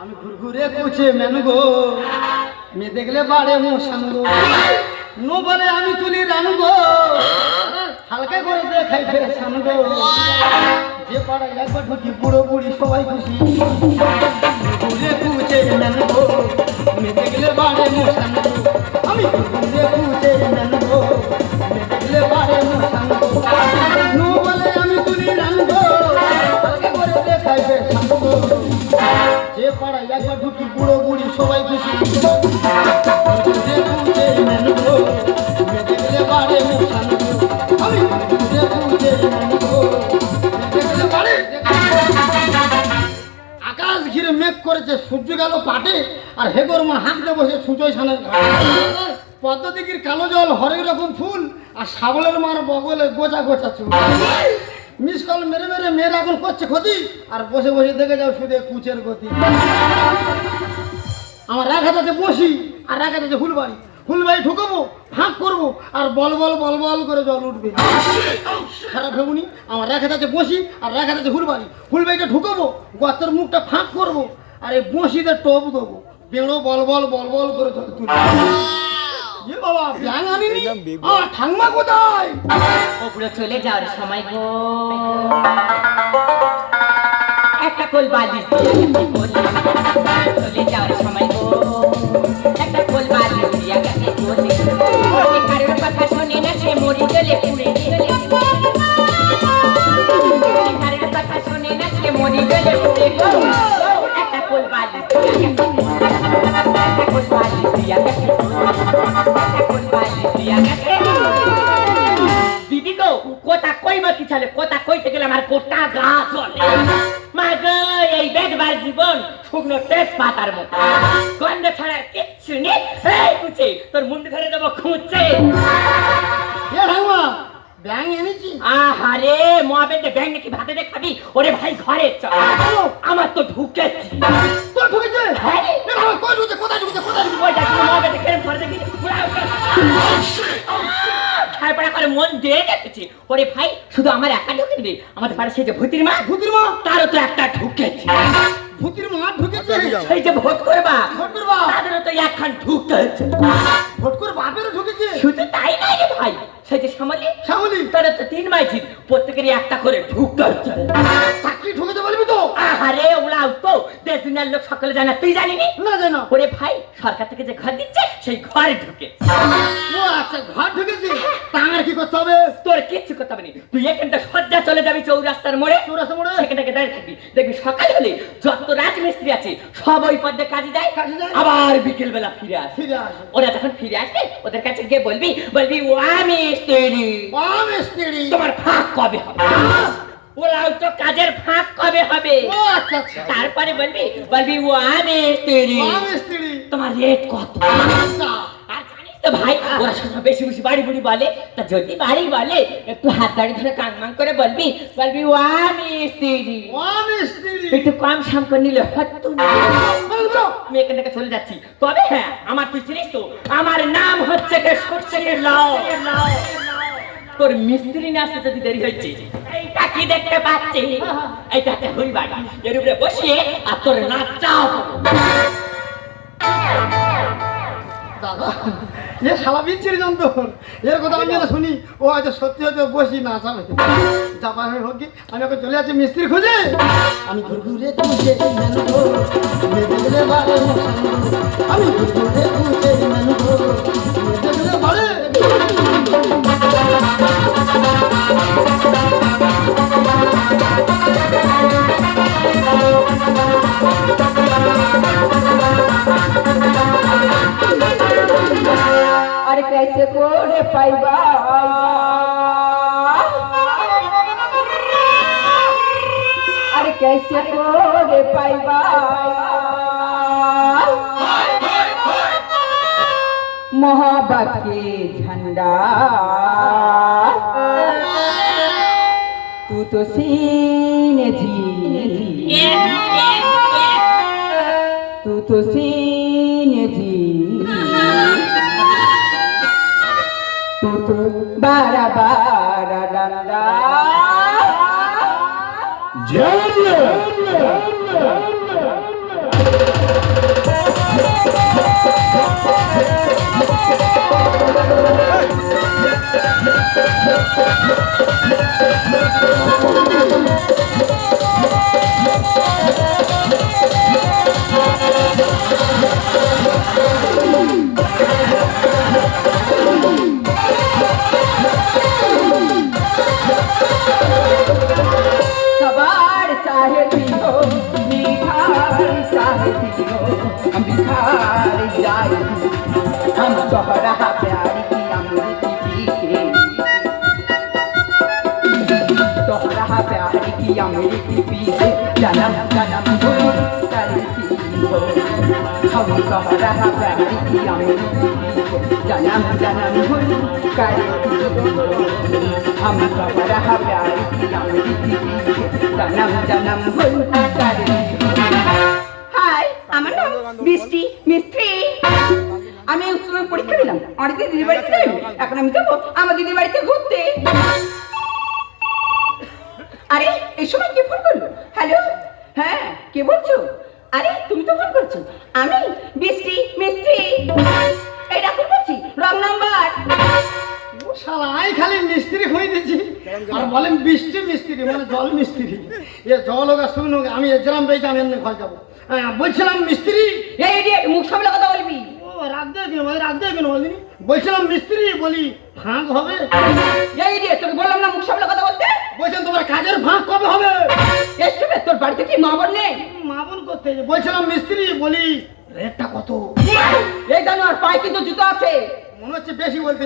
আমি ঘুরঘুরে কুচে মেনগো মেয়ে দেখলে বাড়ে মোসানগো নো বলে আমি তুলি রানগো হালকা করে দেখাই ফেরে সানগো যে পাড়ায় একবার ঢুকি বুড়ো বুড়ি সবাই খুশি ঘুরে কুচে মেনগো মেয়ে দেখলে বাড়ে মোসানগো আমি ঘুরে কুচে মেনগো মেয়ে দেখলে বাড়ে মোসানগো নো বলে আমি তুলি রানগো হালকা করে দেখাই ফেরে সানগো যে পাড়ায় একবার ঢুকি বুড়ো বুড়ি সবাই খুশি আকাশ ঘিরে মেঘ করেছে সূর্য গেল পাটে আর হেগর মা হাঁকতে বসে সুচয় সানের পদ্মদিঘির কালো জল হরেক রকম ফুল আর শাবলের মার বগলে গোচা গোচা চুল মিস কল মেরে মেরে মেয়ের এখন করছে ক্ষতি আর বসে বসে দেখে যাও শুধু কুচের গতি আমার রাখাটাতে বসি আর রাখাটাতে ফুলবাড়ি ফুলবাড়ি ঢুকাবো ফাঁক করবো আর বল বল বল বল করে জল উঠবে খারাপ ভেবুনি আমার রাখাটাতে বসি আর রাখাটাতে ফুলবাড়ি ফুলবাড়িটা ঢুকাবো গর্তের মুখটা ফাঁক করবো আর এই বসিতে টপ দেবো বেড়ো বল বল বল বল করে জল তুলবে এ বাবা ব্যাং আনিনি আমার ঠাংমা কোথায় ওপরে চলে যাওয়ার সময় গো একটা কোল বালিশ চলে যাওয়ার সময় গো একটা কোল বালিশ দিয়া গেছে কোলে কারোর কথা শুনে না সে মরি গেলে পুড়ে গেলে কারোর কথা শুনে না সে মরি গেলে পুড়ে গো একটা কোল বালিশ দিয়া গেছে একটা কোল বালিশ দিয়া গেছে দিদি গো কোথা কইব কি চলে কোথা কইতে গেলে আমার কোটা গা চলে মা গো এই বেদবার জীবন শুকনো তেজ পাতার মতো গন্ধ ছাড়া কিচ্ছু নেই এই কুচে তোর মুন্ডু ধরে দেবো খুঁজছে এ ঠাংমা ব্যাং এনেছি আহারে মহাবেদে ব্যাং নাকি ভাতে দিয়ে খাবি ওরে ভাই ঘরে চল আমার তো ঢুকেছি তো ঢুকেছে হ্যাঁ কোথায় ঢুকেছে কোথায় ঢুকেছে কোথায় ঢুকেছে ওই দেখি মহাবেদে কেরম ঘরে দেখি ছাড়পাড়া করে মন দিয়ে দেখেছি ওরে ভাই শুধু আমার একা ঢুকে দিবি আমাদের পাড়ে সেই যে ভূতির মা তারও তো একটা ঢুকেছে ভূতির মা ঢুকেছে সেই যে ভোট করবা ভোট করবা তাদেরও তো একখান ঢুকেছে ভোট করে বাপেরও ঢুকেছে শুধু তাই নাই রে ভাই সেই যে শ্যামলি তারা তো 3 মাইজি প্রত্যেকেরই একটা করে ঢুকেছে চাকরি ঢুকেছে বলবি তো আরে ওলাও তো দেশ দুনিয়ার লোক সকলে জানা তুই জানিনি না জানো ওরে ভাই সরকার থেকে যে ঘর দিচ্ছে সেই ঘরে ঢুকে ও আচ্ছা ঘর ঢুকেছে তার কি করতে হবে তোর কিচ্ছু করতে হবে না তুই এখানটা সজ্জা চলে যাবি চৌরাস্তার মোড়ে সেখানটাকে দাঁড়িয়ে থাকবি দেখবি সকাল হলে যত রাজমিস্ত্রি আছে সব ওই পথে কাজে যায় আবার বিকেল বেলা ফিরে আসে ওরা যখন ফিরে আসবে ওদের কাছে গিয়ে বলবি ও আমি মিস্ত্রি তোমার ফাঁক কবে হবে ওরাও তো কাজের ফাঁক কবে হবে তারপরে বলবি ও আমি মিস্ত্রি তোমার রেট কত তো ভাই ওরা সব বেশি বেশি বাড়ি বুড়ি বলে তা যদি বাড়ি বলে একটু হাত দাড়ি ধরে কান করে বলবি ও আমি স্ত্রী একটু কম সাম করে নিলে আমি এখান থেকে চলে যাচ্ছি তবে হ্যাঁ আমার তুই চিনিস তো আমার নাম হচ্ছে তোর মিস্ত্রি না আসতে যদি দেরি হচ্ছে এইটা কি দেখতে পাচ্ছি এইটা একটা হুই বাড়ি এর উপরে বসিয়ে আর তোর নাচাও দাদা এ শালা বিচ্ছিরি যন্ত্র এর কথা আমি যেটা শুনি ও হয়তো সত্যি হয়তো বসি না যাবে যাবা হয়ে হোক কি আমি ওকে চলে যাচ্ছি মিস্ত্রি খুঁজে আমি ঘুরঘুরে খুঁজে আমি ঘুরঘুরে খুঁজে বাড়ে अरे कैसे कोड़े पाइबा अरे कैसे कोड़े पाइबा मोहब्बत के झंडा तू तो सीने जी तू तो सीने जी तू तो बारा बारा डंडा सवार चाहे पियो निखार चाहे पियो हम बिखार जाए हम तोहरा प्यार की अमृत पीके तोहरा प्यार की अमृत पीके जन्म जन्म भूल करती हो हम तोहरा प्यार की अमृत पीके जन्म जन्म भूल करती हो हम तोहरा प्यार की अमृत पीके जन्म जन्म भूल करती হাই আমার নাম বৃষ্টি মিস্ত্রি আমি উচ্চমে পরীক্ষা দিলাম অনেক দিদির বাড়িতে যাই এখন আমি যাবো আমার দিদির বাড়িতে ঘুরতে আরে এই সময় কে ফোন করলো হ্যালো হ্যাঁ কে বলছো আরে তুমি তো ফোন করছো আমি বৃষ্টি মিস্ত্রি এই ডাকুন বলছি রং নাম্বার শালা আই খালি মিস্ত্রি হয়ে দিয়েছি আর বলেন বৃষ্টি মিস্ত্রি মানে জল মিস্ত্রি এ জল হোক আর শুন হোক আমি এজরাম পেয়েছি আমি এমনি ঘর যাবো হ্যাঁ বলছিলাম মিস্ত্রি এই ইডিয়েট মুখ সামলে কথা বলবি ও রাত দিয়ে কেন রাত দিয়ে কেন বলিনি বলছিলাম মিস্ত্রি বলি ফাঁক হবে এই ইডিয়েট তোকে বললাম না মুখ সামলে কথা বলতে বলছেন তোমার কাজের ফাঁক কবে হবে এসবে তোর বাড়িতে কি মা বোন নেই মা বোন করতে বলছিলাম মিস্ত্রি বলি রেটটা কত এই জানো আর পায়ে কিন্তু জুতো আছে মনে হচ্ছে বেশি বলতে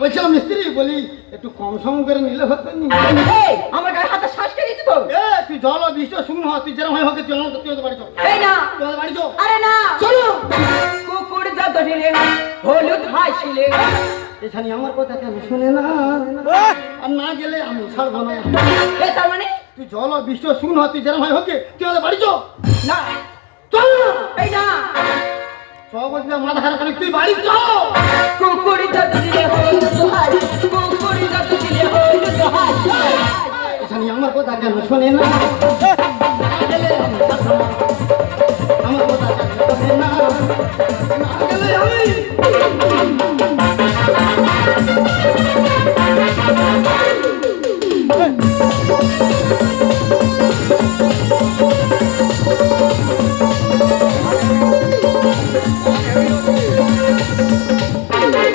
বলছিলাম মিস্ত্রি বলি একটু কম সম করে নিলে হতো নি এই আমার গায়ে হাতে শ্বাস কে দিচ্ছি তো এ তুই জল আর বৃষ্টি শুন হ তুই যেরকম হয় হোক তুই আমার তুই ওদের বাড়ি চল এই না তুই ওদের বাড়ি চল আরে না চলো কুকুর যত ঢিলে হলুদ ভাসিলে এখানে আমার কথা কেন শুনে না আর না গেলে আমি ছাড়বো না এ তার মানে তুই জল আর বৃষ্টি শুন হ তুই যেরকম হয় হোক তুই ওদের বাড়ি চল না চল এই না সব বলছি মাথা খারাপ করে তুই বাড়ি চল কুকুর যত ঢিলে হলুদ ভাসি কুকুর যত ঢিলে হলুদ ভাসি এখানে আমার কথা কেন শোনে না না গেলে আমি ছাড়বো না। আমার কথা কেন শোনে না না গেলে আমি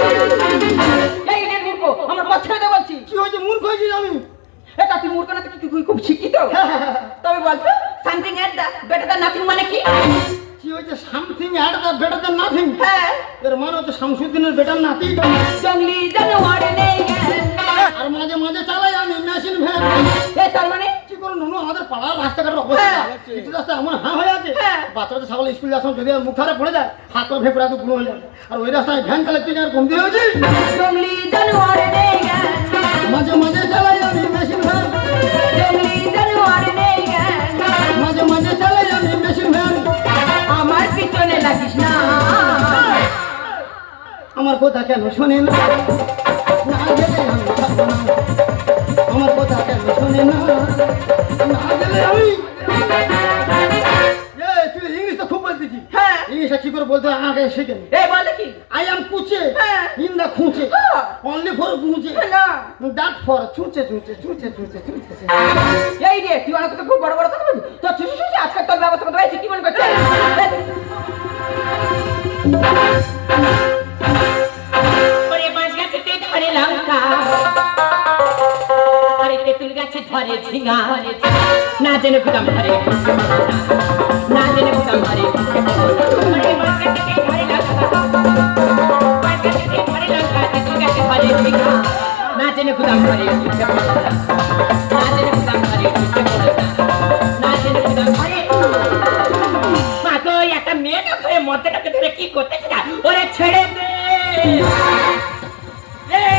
এই ইডিয়েট মূর্খ আমার পথ ছেড়ে দে বলছি কি হয়েছে মূর্খ হয়েছি আমি এটা তুই মূর্খ না তুই তুই খুব শিক্ষিত তবে বলতো something at the better than nothing মানে কি কি হয়েছে something at the better than nothing হ্যাঁ এর মানে হচ্ছে শামসুদ্দিনের বেটার নাতি জঙ্গলি জানোয়ার নেই আর মাঝে মাঝে চালাই আমি মেশিন ভ্যান এই তার মানে কি করে নুনু আমাদের পাড়ার রাস্তাঘাটের অবস্থা কিছু রাস্তা এমন হয়ে আছে হ্যাঁ। বাচ্চাদের সকালে স্কুল যাওয়ার সময় যদি মুখ ধারে পড়ে যায় হাত পা ভেপড়ে এত গুঁড়ো হয়ে যায় আর ওই রাস্তায় ভ্যান চালাতে আর কমতি হয়েছে জঙ্গলি জানোয়ার নেই মাঝে মাঝে চালাই আমি মেশিন ভ্যান জঙ্গলি জানোয়ার নেই মাঝে মাঝে চালাই আমি মেশিন ভ্যান আমার পিছনে লাগিস না আমার কথা কেন শোনে না না গেলে আমি থাকবো না আমার কথা কেন শোনে না না গেলে আমি তুই ইংলিশ তো খুব বলতেছি হ্যাঁ ইংলিশটা কি করে বলতে হয় আমাকে শিখেন এই বলে কি আই এম কুচে হ্যাঁ। ইন দা খুঁচে হ্যাঁ। অনলি ফর খুঁচে না ডাক ফর চুচে চুচে চুচে চুচে চুচে এই রে তুই অনেক খুব বড় বড় কথা বলছিস তোর চুষি চুষি আজকে তোর ব্যবস্থা করতে পারছি কি মনে করছিস ওরে বাঁশ গাছেতে ধরে লঙ্কা আরে তেঁতুল গাছে ধরে ঝিঙা না জেনে গুদাম ধরে না জেনে গুদাম ধরে ওরে বাঁশ গাছেতে ধরে লঙ্কা বাঁশ গাছেতে ধরে লঙ্কা তেঁতুল গাছে ধরে ঝিঙা না জেনে গুদাম ধরে না জেনে গুদাম ধরে না জেনে গুদাম ধরে মা তো একটা মেয়েটা ধরে মধ্যটাকে ধরে কি করতেছে না ওরে ছেড়ে দে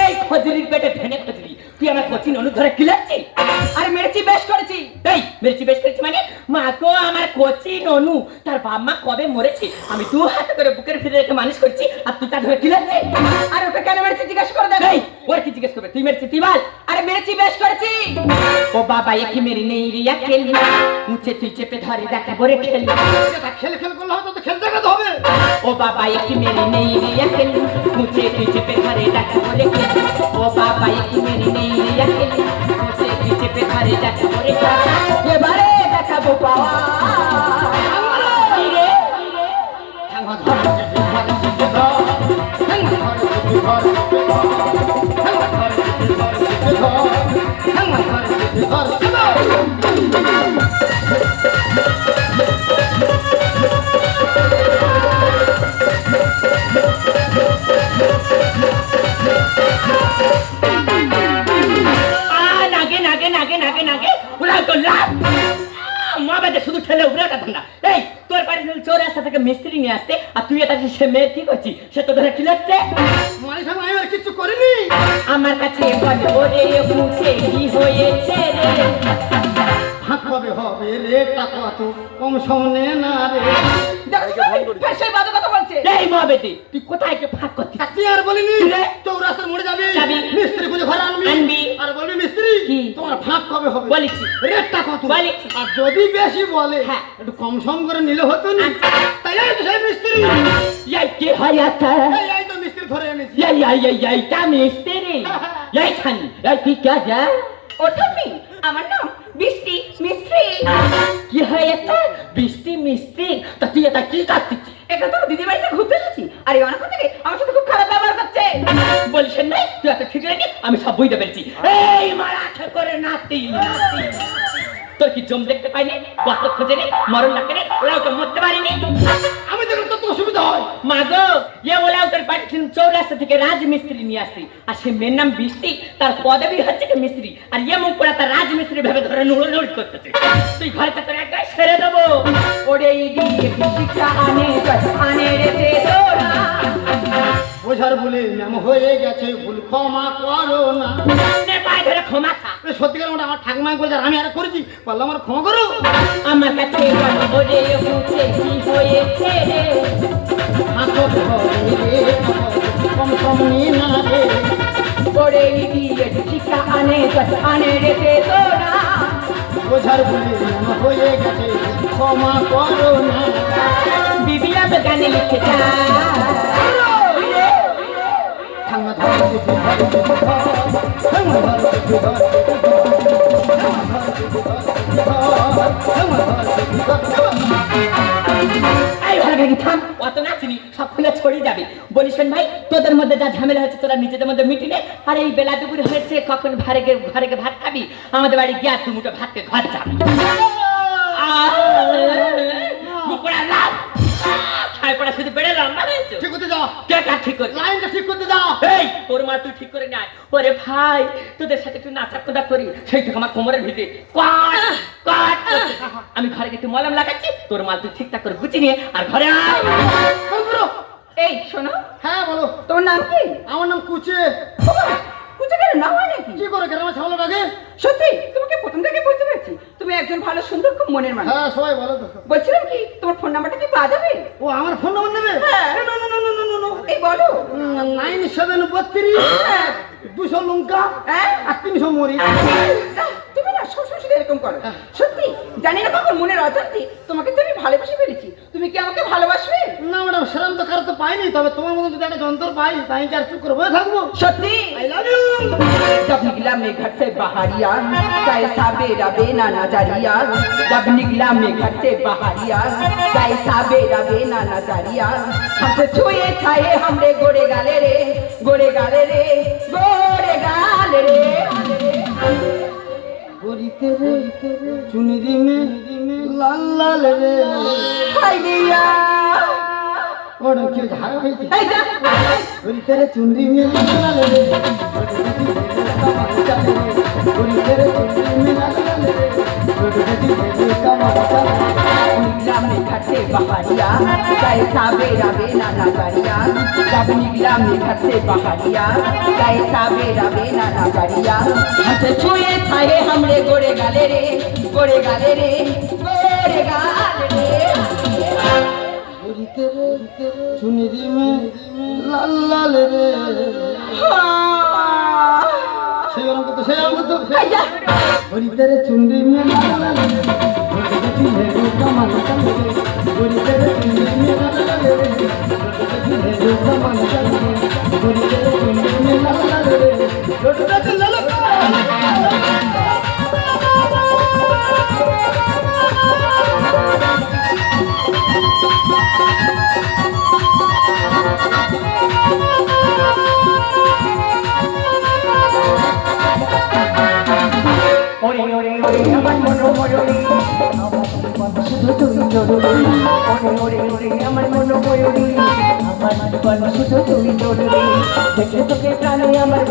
এই খজুরির পেটে ভেনে খজুরি তুই আমার কচি ননু ধরে কিলাচ্ছি আরে মেরেছি বেশ করেছি এই মেরেছি বেশ করেছি মানে মা তো আমার কচি ননু তার বাপ মা কবে মরেছে আমি দু হাতে করে বুকের ফিরে রেখে মানুষ করছি আর তুই তা ধরে কিলাচ্ছি আর ওকে কেন মেরেছি জিজ্ঞাসা করে দেখ এই ওর কি জিজ্ঞেস করবে তুই মেরেছি তুই বল। আরে মেরেছি, বেশ করেছি। ও বাবা একি মেরি নেই রিয়া খেলি, মুছে তুই চেপে ধরে দেখা বরে খেলি। খেলে খেল করলে হবে তো খেলতে গেতে হবে। ও বাবা একি মেরি নেই রিয়া খেলি, মুছে তুই চেপে ধরে দেখা বরে খেলি। ও বাবা একি মেরি নেই রিয়া খেলি, মুছে তুই চেপে ধরে দেখা বরে খেলি। এবারে দেখাবো পাওয়া। কি রে? ঠ্যাঙ্গা ধর ধর ধর ঠ্যাঙ্গা ধর ধর নাগে নাগে নাগে নাগে নাগে উড়াও তো লাভ। মা বাদে শুধু ঠেলে উড়াটা ধান্দা। এই তোর বাড়ি চৌরাস্তা থেকে মিস্ত্রি নিয়ে আসতে, আর তুই এটা সে মেয়ে কি করছিস? সে তো ধরে কিলাচ্ছে। মানে সঙ্গে আমি আর কিছু করিনি। আমার কাছে বল ওরে মুছে কি হয়েছে রে? ভাগ কবে হবে রে, টাকা তো কম সামনে না রে। সেই বাজে কথা বলছে। এই মা বেটি তুই কোথায় কে ফাঁক করছিস? তুই আর বলিনি রে? চৌরাস্তার মোড়ে যাবি, যাবি। মিস্ত্রি খুঁজে ঘরে আনবি আনবি। আর বলবি মিস্ত্রি কি? তোমার ভাগ কবে হবে বলেছি। রেটটা কত বলেছি। আর যদি বেশি বলে হ্যাঁ। একটু কম সম করে নিলে হতো না। আচ্ছা। তাই এই তো সেই মিস্ত্রি। এই কি হয় এটা? এই তো মিস্ত্রি ধরে এনেছি। এই তা মিস্ত্রি। এই ছানি এই কি কাজ? ও তুমি, আমার নাম বৃষ্টি মিস্ত্রি। কি হয় এটা? বৃষ্টি মিস্ত্রি? তা তুই এটা কি করছিস? এটা তো দিদি বাড়িতে ঘুরতে এসেছি, আর এই অনেক থেকে আমার সাথে খুব খারাপ ব্যবহার করছে। বলিস নাই তুই এত ঠিক রেখে আমি সব বুঝতে পেরেছি। এই মারা করে নাতি নাতি তোর কি জম দেখতে পাইনি? কত খোঁজে নি, মরণ না করে ওরাও তো মরতে পারিনি। আমি দেখলে তো অসুবিধা হয়। মা গো এ ওরাও তোর বাড়ি চৌরাস্তা থেকে রাজমিস্ত্রি নিয়ে আসি, আর সে মেয়ের নাম বৃষ্টি, তার পদবি হচ্ছে কি মিস্ত্রি, আর এ মুখ করে তার রাজমিস্ত্রি ভেবে ধরে নুড় করতেছে। তুই ঘরে তোর একটাই ছেড়ে দেবো। ওরে ইডিয়ে বৃষ্টিটা আনে রে তোরা। বোঝার বলে ম্যাম হয়ে গেছে, ভুল ক্ষমা করো না। নে পায়ে ধরে ক্ষমা খা। সত্যিকার মতো আমার ঠাকুমা করেছে আর আমি আর করেছি, পারলাম আমার ক্ষমা করো। আমার কাছে বলো ওরে মুছে কি হয়েছে রে? হাসো ঘরে রে, কম কম নিয়ে না রে। ওরে ইডিয়ে বৃষ্টিটা আনে রে তোরা। বোঝার বলে ম্যাম হয়ে গেছে, ক্ষমা করো না। বিবিয়া তো গানে লিখে যা। ঠাঙ্গা ধর ঠাঙ্গা এই ভালো ভাই থাম, অত নাচিনি, সব খুলে ছড়িয়ে যাবে। বলিস ভাই তোদের মধ্যে যা ঝামেলা হচ্ছে তোরা নিজেদের মধ্যে মিটিনে, আর এই বেলা দুপুর হয়েছে কখন ঘরে গিয়ে ভাত খাবি? আমাদের বাড়ি গিয়ে আর দু মুঠো ভাত খেয়ে ঘর যাবি। মুখপড়া লাভ খাই পড়া শুধু বেড়ে লম্বা হয়েছে। ঠিক করতে যাও, কে কাজ ঠিক করে? লাইনটা ঠিক করতে যাও। এই তোর মা তুই ঠিক করে নেয়। ওরে ভাই তোদের সাথে একটু নাচা কোদা করি, সেই থেকে আমার কোমরের ভিতরে কাট করছে। আমি ঘরে একটু মলম লাগাচ্ছি, তোর মাল তুই ঠিকঠাক করে গুছিয়ে নিয়ে আর ঘরে আয়। এই শোনো, হ্যাঁ বলো। তোর নাম কি? আমার নাম কুচে। কুচে কেন নাম হয় নাকি? কি করে গ্রামে ছাগল ডাকে? সত্যি তোমাকে প্রথম থেকে বুঝতে পেরেছি, তুমি একজন ভালো সুন্দর খুব মনের মানুষ। হ্যাঁ সবাই বলো তো। বলছিলাম কি, তোমার ফোন নাম্বারটা কি পাওয়া যাবে? ও আমার ফোন নাম্বার নেবে? হ্যাঁ। না, না, না, না, না, না, না। এই বলো। 9732 200 লঙ্কা হ্যাঁ? আর 300 মরি। তুমি না সবসময় শুধু এরকম করো। সত্যি জানি না কখন মনের অজান্তে তোমাকে তো আমি ভালোবেসে ফেলেছি। তুমি কি আমাকে ভালোবাসবে? না ম্যাডাম, সেরকম তো কারো তো পাইনি, তবে তোমার মতো যদি একটা যন্ত্র পাই তাই কি আর চুপ করে বসে থাকবো? সত্যি? I love you. जब निकला मैं घर से बाहरिया, कैसा बेरा बेना नजरिया। जब निकला मैं घर से बाहरिया, कैसा बेरा बेना नजरिया। हमसे छुए छाए हमरे गोरे गाले रे, गोरे गाले रे, गोरे गाले रे। গরিতে রে চুনরি মে লাল লাল রে। हाय गया। ওর কি ঝাড় হয়েছে? এই যা। গরিতে রে চুনরি মে লাল লাল রে। গরিতে রে চুনরি মে লাল লাল রে। निकला मैं घर से बाहरिया, कैसा बेरा बेना नजरिया। जब निकला मैं घर से बाहरिया, कैसा बेरा बेना नजरिया। हमसे छुए छाए हमरे गोरे गाले रे, गोरे गाले रे, गोरे गाले रे। গরিতে রে চুনরি মে লাল লাল রে। हाँ। সেই গরম করতো সেই গরম করতো এই যা। গরিবের চুন্ডি মে লাল লাল রে গরিবের হেরু কামান কাল রে গরিবের চুন্ডি মে লাল লাল রে গরিবের হেরু কামান কাল রে গরিবের চুন্ডি মে লাল লাল রে গরিবের লাল ওরে ওরে ওরে আমার মন ময়ূরী শুধু তুমি জরুরি ওরে ওরে ওরে আমার মন ময়ূরী আমার জীবন শুধু তুমি জরুরি দেখে তোকে প্রাণে আমার